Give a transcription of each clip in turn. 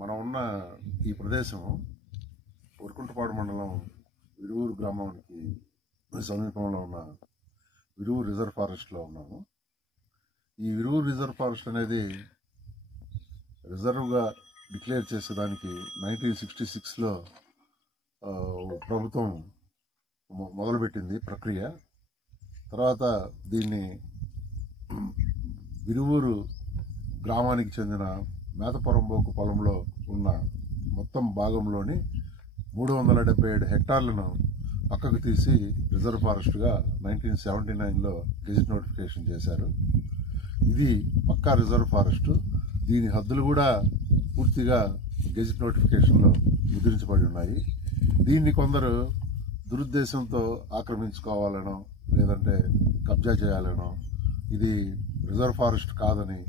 మనం ఉన్న ఈ ప్రదేశం వరకుంటపాడు మండలం విరువూరు గ్రామానికి సమీపంలో ఉన్న విరువూరు రిజర్వ్ ఫారెస్ట్లో ఉన్నాము. ఈ విరువూరు రిజర్వ్ ఫారెస్ట్ అనేది రిజర్వ్గా డిక్లేర్ చేసేదానికి 1966లో ప్రభుత్వం మొదలుపెట్టింది ప్రక్రియ. తర్వాత దీన్ని విరువూరు గ్రామానికి చెందిన మేతపొరంబోకు పొలంలో ఉన్న మొత్తం భాగంలోని 377 హెక్టార్లను పక్కకు తీసి రిజర్వ్ ఫారెస్ట్గా 1979లో గెజిట్ నోటిఫికేషన్ చేశారు. ఇది పక్కా రిజర్వ్ ఫారెస్ట్. దీని హద్దులు కూడా పూర్తిగా గెజిట్ నోటిఫికేషన్లో ముద్రించబడి ఉన్నాయి. దీన్ని కొందరు దురుద్దేశంతో ఆక్రమించుకోవాలనో లేదంటే కబ్జా చేయాలనో, ఇది రిజర్వ్ ఫారెస్ట్ కాదని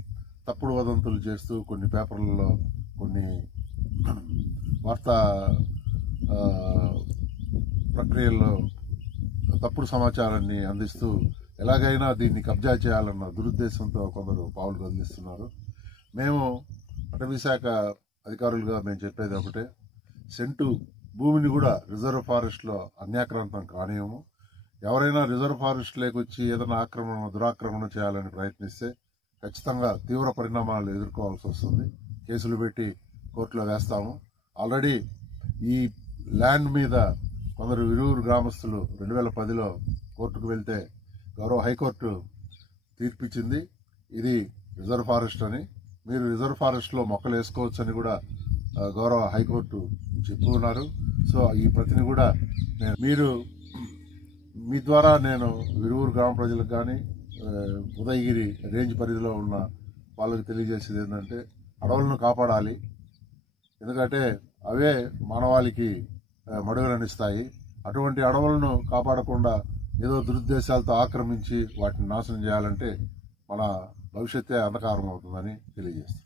తప్పుడు వదంతులు చేస్తూ కొన్ని పేపర్లలో కొన్ని వార్తా ప్రక్రియల్లో తప్పుడు సమాచారాన్ని అందిస్తూ ఎలాగైనా దీన్ని కబ్జా చేయాలన్న దురుద్దేశంతో కొందరు పావులు కదిలిస్తున్నారు. మేము అటవీ శాఖ అధికారులుగా మేము చెప్పేది ఒకటే, సెంటు భూమిని కూడా రిజర్వ్ ఫారెస్ట్లో అన్యాక్రాంతం కానియము. ఎవరైనా రిజర్వ్ ఫారెస్ట్ లేకొచ్చి ఏదైనా దురాక్రమణ చేయాలని ప్రయత్నిస్తే ఖచ్చితంగా తీవ్ర పరిణామాలు ఎదుర్కోవాల్సి వస్తుంది. కేసులు పెట్టి కోర్టులో వేస్తాము. ఆల్రెడీ ఈ ల్యాండ్ మీద కొందరు విరువూరు గ్రామస్తులు 2010లో కోర్టుకు వెళ్తే గౌరవ హైకోర్టు తీర్పిచ్చింది ఇది రిజర్వ్ ఫారెస్ట్ అని. మీరు రిజర్వ్ ఫారెస్ట్లో మొక్కలు వేసుకోవచ్చని కూడా గౌరవ హైకోర్టు చెప్పుకున్నారు. సో ఈ ప్రతిని కూడా మీరు మీ ద్వారా నేను విరువూరు గ్రామ ప్రజలకు కానీ ఉదయగిరి రేంజ్ పరిధిలో ఉన్న వాళ్ళకి తెలియజేసేది ఏంటంటే, అడవులను కాపాడాలి. ఎందుకంటే అవే మానవాళికి మడుగులనిస్తాయి. అటువంటి అడవులను కాపాడకుండా ఏదో దురుద్దేశాలతో ఆక్రమించి వాటిని నాశనం చేయాలంటే మన భవిష్యత్తే అంధకారం అవుతుందని తెలియజేస్తాను.